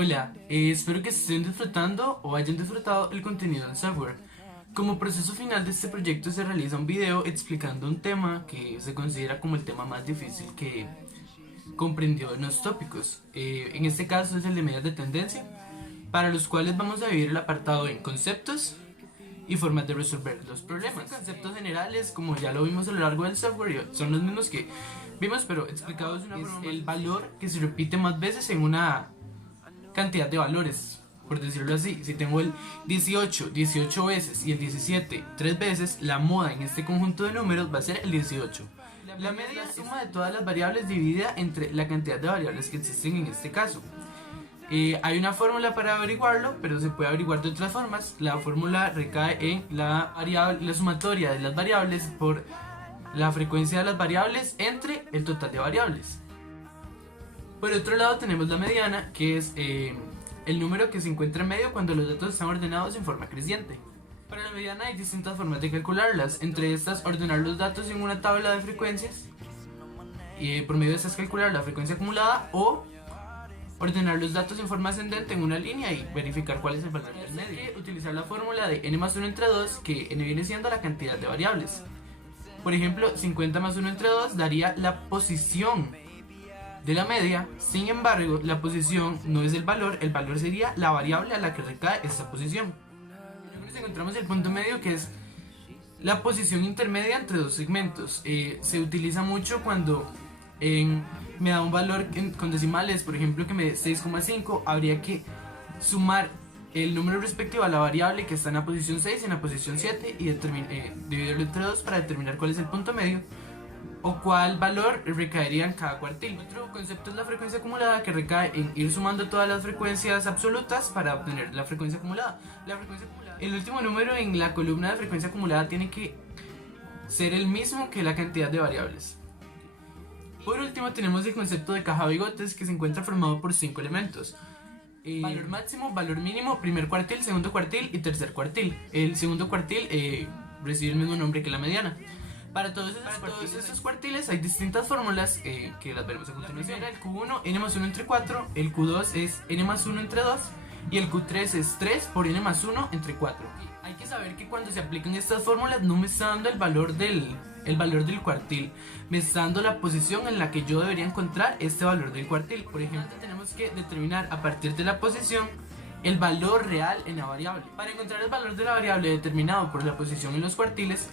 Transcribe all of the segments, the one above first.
Hola, espero que estén disfrutando o hayan disfrutado el contenido del software. Como proceso final de este proyecto se realiza un video explicando un tema que se considera como el tema más difícil que comprendió en los tópicos. En este caso es el de medidas de tendencia, para los cuales vamos a dividir el apartado en conceptos y formas de resolver los problemas. Los conceptos generales, como ya lo vimos a lo largo del software, son los mismos que vimos, pero explicados de una forma. Es el valor que se repite más veces en una cantidad de valores, por decirlo así. Si tengo el 18 veces y el 17 3 veces, la moda en este conjunto de números va a ser el 18. La media es la suma de todas las variables dividida entre la cantidad de variables que existen en este caso. Hay una fórmula para averiguarlo, pero se puede averiguar de otras formas. La fórmula recae en la sumatoria de las variables por la frecuencia de las variables entre el total de variables. Por otro lado tenemos la mediana, que es el número que se encuentra en medio cuando los datos están ordenados en forma creciente. Para la mediana hay distintas formas de calcularlas, entre estas ordenar los datos en una tabla de frecuencias y por medio de estas calcular la frecuencia acumulada, o ordenar los datos en forma ascendente en una línea y verificar cuál es el valor del medio. Utilizar la fórmula de n más 1 entre 2, que n viene siendo la cantidad de variables. Por ejemplo, 50 más 1 entre 2 daría la posición de la media. Sin embargo, la posición no es el valor sería la variable a la que recae esta posición. Luego nos encontramos el punto medio, que es la posición intermedia entre dos segmentos. Se utiliza mucho cuando me da un valor con decimales, por ejemplo que me dé 6,5, habría que sumar el número respectivo a la variable que está en la posición 6 y en la posición 7 y dividirlo entre 2 para determinar cuál es el punto medio o cuál valor recaería en cada cuartil. Otro concepto es la frecuencia acumulada, que recae en ir sumando todas las frecuencias absolutas para obtener la frecuencia acumulada. El último número en la columna de frecuencia acumulada tiene que ser el mismo que la cantidad de variables. Por último tenemos el concepto de caja bigotes, que se encuentra formado por 5 elementos. Valor máximo, valor mínimo, primer cuartil, segundo cuartil y tercer cuartil. El segundo cuartil recibe el mismo nombre que la mediana. Para todos estos cuartiles hay distintas fórmulas que las veremos a continuación. El Q1, n más 1 entre 4, el Q2 es n más 1 entre 2 y el Q3 es 3 por n más 1 entre 4. Hay que saber que cuando se aplican estas fórmulas no me está dando el valor del cuartil, me está dando la posición en la que yo debería encontrar este valor del cuartil. Por ejemplo, tenemos que determinar a partir de la posición el valor real en la variable. Para encontrar el valor de la variable determinado por la posición en los cuartiles,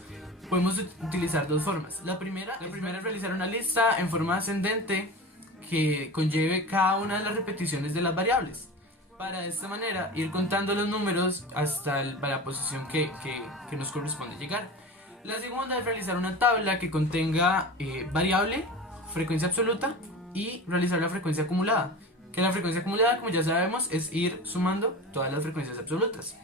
podemos utilizar dos formas. La primera es realizar una lista en forma ascendente que conlleve cada una de las repeticiones de las variables, para de esta manera ir contando los números hasta la posición que nos corresponde llegar. La segunda es realizar una tabla que contenga variable, frecuencia absoluta y realizar la frecuencia acumulada, que la frecuencia acumulada, como ya sabemos, es ir sumando todas las frecuencias absolutas.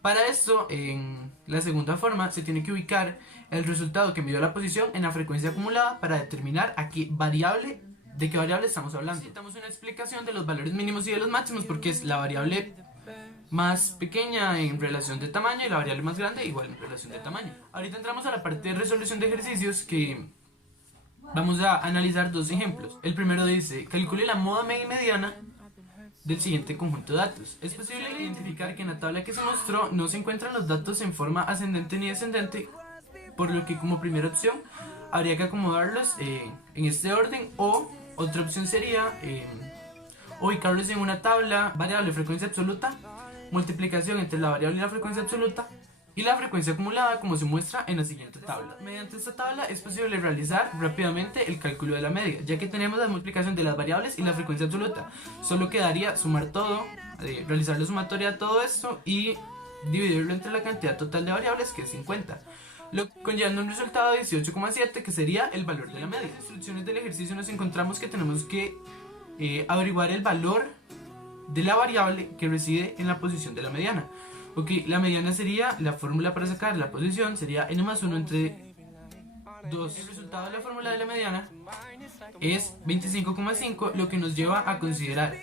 Para esto, en la segunda forma, se tiene que ubicar el resultado que midió la posición en la frecuencia acumulada para determinar de qué variable estamos hablando. Necesitamos una explicación de los valores mínimos y de los máximos, porque es la variable más pequeña en relación de tamaño y la variable más grande igual en relación de tamaño. Ahorita entramos a la parte de resolución de ejercicios, que vamos a analizar dos ejemplos. El primero dice: calcule la moda media y mediana del siguiente conjunto de datos. Es posible identificar que en la tabla que se mostró no se encuentran los datos en forma ascendente ni descendente, por lo que como primera opción habría que acomodarlos en este orden, o otra opción sería ubicarlos en una tabla: variable, frecuencia absoluta, multiplicación entre la variable y la frecuencia absoluta y la frecuencia acumulada, como se muestra en la siguiente tabla. Mediante esta tabla es posible realizar rápidamente el cálculo de la media, ya que tenemos la multiplicación de las variables y la frecuencia absoluta. Solo quedaría sumar todo, realizar la sumatoria de todo esto y dividirlo entre la cantidad total de variables, que es 50, conllevando un resultado de 18,7, que sería el valor de la media. En las instrucciones del ejercicio nos encontramos que tenemos que averiguar el valor de la variable que reside en la posición de la mediana. Ok, la mediana sería, la fórmula para sacar la posición sería n más 1 entre 2. El resultado de la fórmula de la mediana es 25,5, lo que nos lleva a considerar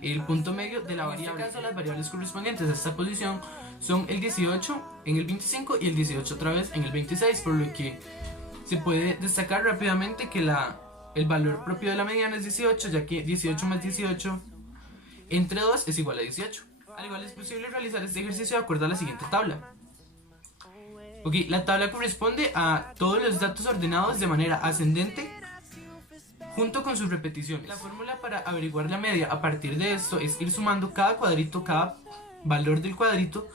el punto medio de la variable. En este caso, las variables correspondientes a esta posición son el 18 en el 25 y el 18 otra vez en el 26, por lo que se puede destacar rápidamente que el valor propio de la mediana es 18, ya que 18 más 18 entre 2 es igual a 18. Al igual es posible realizar este ejercicio de acuerdo a la siguiente tabla. Ok, la tabla corresponde a todos los datos ordenados de manera ascendente junto con sus repeticiones. La fórmula para averiguar la media a partir de esto es ir sumando cada cuadrito, cada valor del cuadrito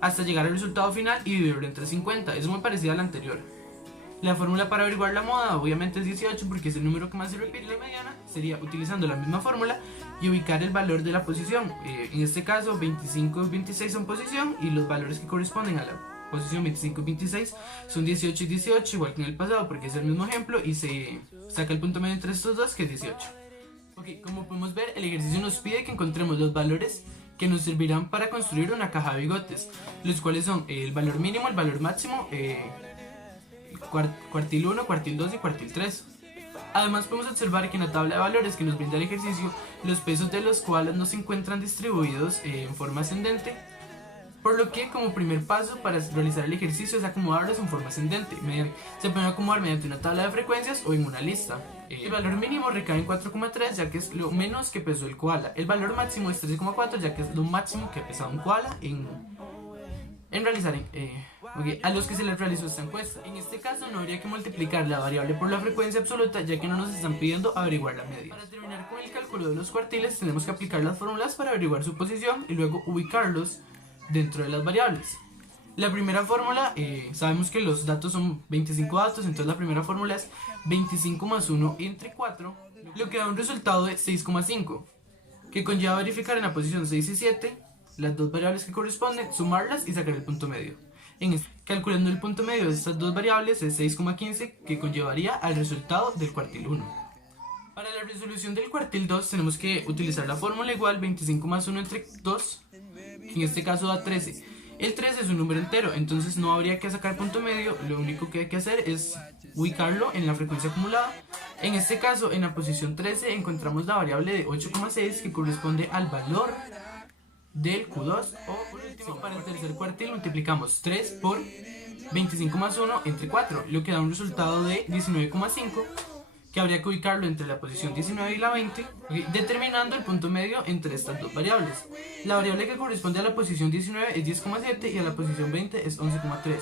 hasta llegar al resultado final y dividirlo entre 50. Es muy parecida a la anterior. La fórmula para averiguar la moda obviamente es 18 porque es el número que más se repite. La mediana sería utilizando la misma fórmula y ubicar el valor de la posición. En este caso 25 y 26 son posición y los valores que corresponden a la posición 25 y 26 son 18 y 18, igual que en el pasado porque es el mismo ejemplo y se saca el punto medio entre estos dos que es 18. Ok, como podemos ver, el ejercicio nos pide que encontremos los valores que nos servirán para construir una caja de bigotes, los cuales son el valor mínimo, el valor máximo, cuartil 1, cuartil 2 y cuartil 3. Además podemos observar que en la tabla de valores que nos brinda el ejercicio, los pesos de los koalas no se encuentran distribuidos en forma ascendente, por lo que como primer paso para realizar el ejercicio es acomodarlos en forma ascendente. Se pueden acomodar mediante una tabla de frecuencias o en una lista. El valor mínimo recae en 4,3 ya que es lo menos que pesó el koala. El valor máximo es 13,4 ya que es lo máximo que ha pesado un koala en realizar a los que se les realizó esta encuesta. En este caso no habría que multiplicar la variable por la frecuencia absoluta ya que no nos están pidiendo averiguar la media. Para terminar con el cálculo de los cuartiles tenemos que aplicar las fórmulas para averiguar su posición y luego ubicarlos dentro de las variables. La primera fórmula, sabemos que los datos son 25 datos, entonces la primera fórmula es 25 más 1 entre 4, lo que da un resultado de 6,5, que conlleva verificar en la posición 6 y 7 las dos variables que corresponden, sumarlas y sacar el punto medio. Calculando el punto medio de estas dos variables es 6,15, que conllevaría al resultado del cuartil 1. Para la resolución del cuartil 2 tenemos que utilizar la fórmula igual 25 más 1 entre 2, que en este caso da 13. El 13 es un número entero, entonces no habría que sacar punto medio, lo único que hay que hacer es ubicarlo en la frecuencia acumulada. En este caso, en la posición 13 encontramos la variable de 8,6 que corresponde al valor del Q2, o por último, para el tercer cuartil multiplicamos 3 por 25 más 1 entre 4, lo que da un resultado de 19,5, que habría que ubicarlo entre la posición 19 y la 20, determinando el punto medio entre estas dos variables. La variable que corresponde a la posición 19 es 10,7 y a la posición 20 es 11,3.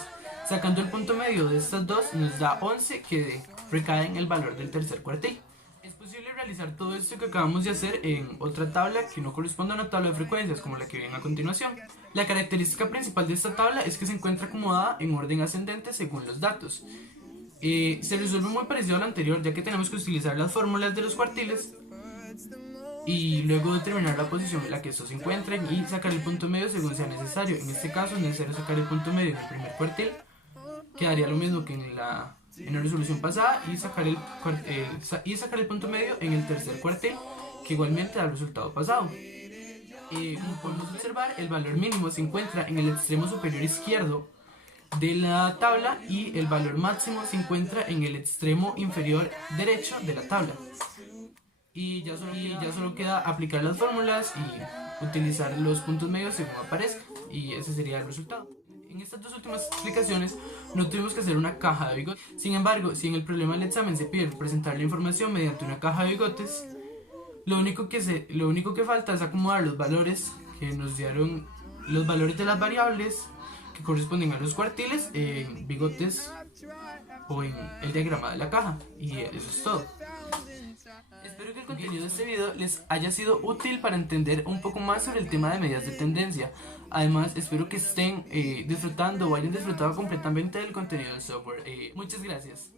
Sacando el punto medio de estas dos nos da 11, que recae en el valor del tercer cuartil. Es posible realizar todo esto que acabamos de hacer en otra tabla que no corresponde a una tabla de frecuencias como la que viene a continuación. La característica principal de esta tabla es que se encuentra acomodada en orden ascendente según los datos. Se resuelve muy parecido a lo anterior, ya que tenemos que utilizar las fórmulas de los cuartiles y luego determinar la posición en la que estos se encuentren y sacar el punto medio según sea necesario. En este caso es necesario sacar el punto medio en el primer cuartil, quedaría lo mismo que en la resolución pasada, y sacar el punto medio en el tercer cuartil, que igualmente da el resultado pasado. Como podemos observar, el valor mínimo se encuentra en el extremo superior izquierdo de la tabla y el valor máximo se encuentra en el extremo inferior derecho de la tabla. Y ya solo queda aplicar las fórmulas y utilizar los puntos medios según aparezca, y ese sería el resultado. En estas dos últimas explicaciones no tuvimos que hacer una caja de bigotes. Sin embargo, si en el problema del examen se pide presentar la información mediante una caja de bigotes, lo único que falta es acomodar los valores que nos dieron, los valores de las variables que corresponden a los cuartiles en bigotes o en el diagrama de la caja, y eso es todo. Espero que el contenido de este video les haya sido útil para entender un poco más sobre el tema de medidas de tendencia. Además, espero que estén disfrutando o hayan disfrutado completamente del contenido del software. Muchas gracias.